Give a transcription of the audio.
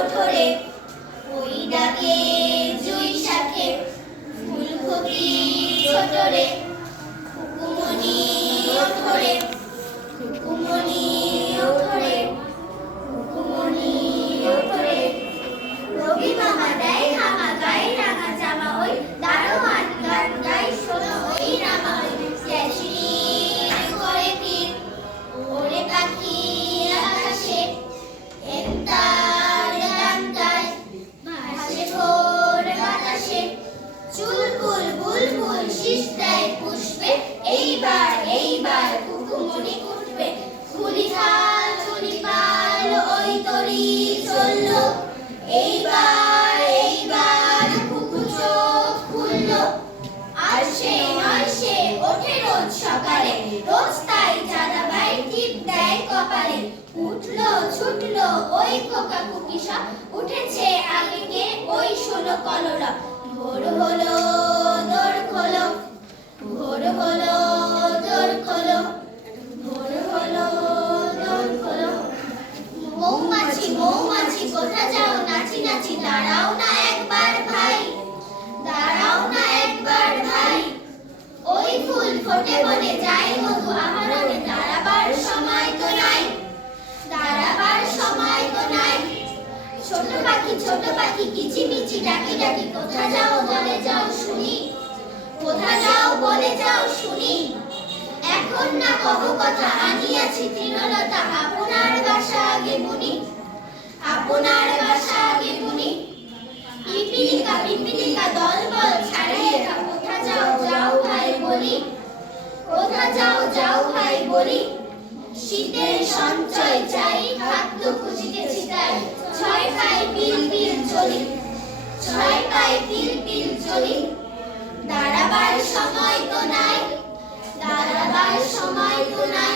ওঠরে ওই ডাকে জুই শাখে ফুলকপি ছোটরে খুকুমনি ওঠরে খুকুমনি ওঠরে খুকুমনি ওঠরে রবি মামা দেয় হামা গায়ে রাঙা জামা ওই দারোয়ান গান গায় শোনো ওই রামা ওই ক্যাশির করে তীর ওরে পাখি আকাশে এন্তার গানটায় ভাসে ভোর বাতাসে চুলবুল বুলবুল শীষ দেয় পুষ্পে এইবার এইবার খুকুমনি উঠবে খুলিখাল খুলিপাল ওই তরি চললো এইবার এইবার খুকু চোখ খুললো আর সে নয় সে ওঠে রোজ সকালে রোজ তাই দাদাভাই টিপ দেয় কপালে উঠলো ছুটলো ওই খোকা খুকি সব উঠেছে আগে কে ওই শোনো কলরব ভোর হলো দোর খোলো ভোর হলো দোর খোলো ভোর হলো দোর খোলো মৌমাছি মৌমাছি কোথা যাও নাচি নাচি দাঁড়াও না একবার ভাই দাঁড়াও না একবার ভাই ওই ফুল ফোটে বনে যায় মধু আহরণে দাঁড়াবার সময় তো নাই দাঁড়াবার সময় তো নাই ছোট পাখি কিচিমিচি ডাকি ডাকি কোথা যাও বলে যাও শুনি কোথা যাও বলে যাও শুনি এখন না কব কথা আনিয়াছি তৃণলতা আপনার বাসা আগে বুনি আপনার বাসা আগে বুনি পিপিলিকা দলবল ছাড়িয়ে কোথা যাও যাও ভাই বলি কোথা যাও যাও ভাই বলি শীতের সঞ্চয় চাই খাদ্য খুঁজিতেছি তাই ছয় পাই পিল পিল চলি ছয় পাই পিল পিল চলি দাঁড়াবার সময় তো নাই দাঁড়াবার সময় তো নাই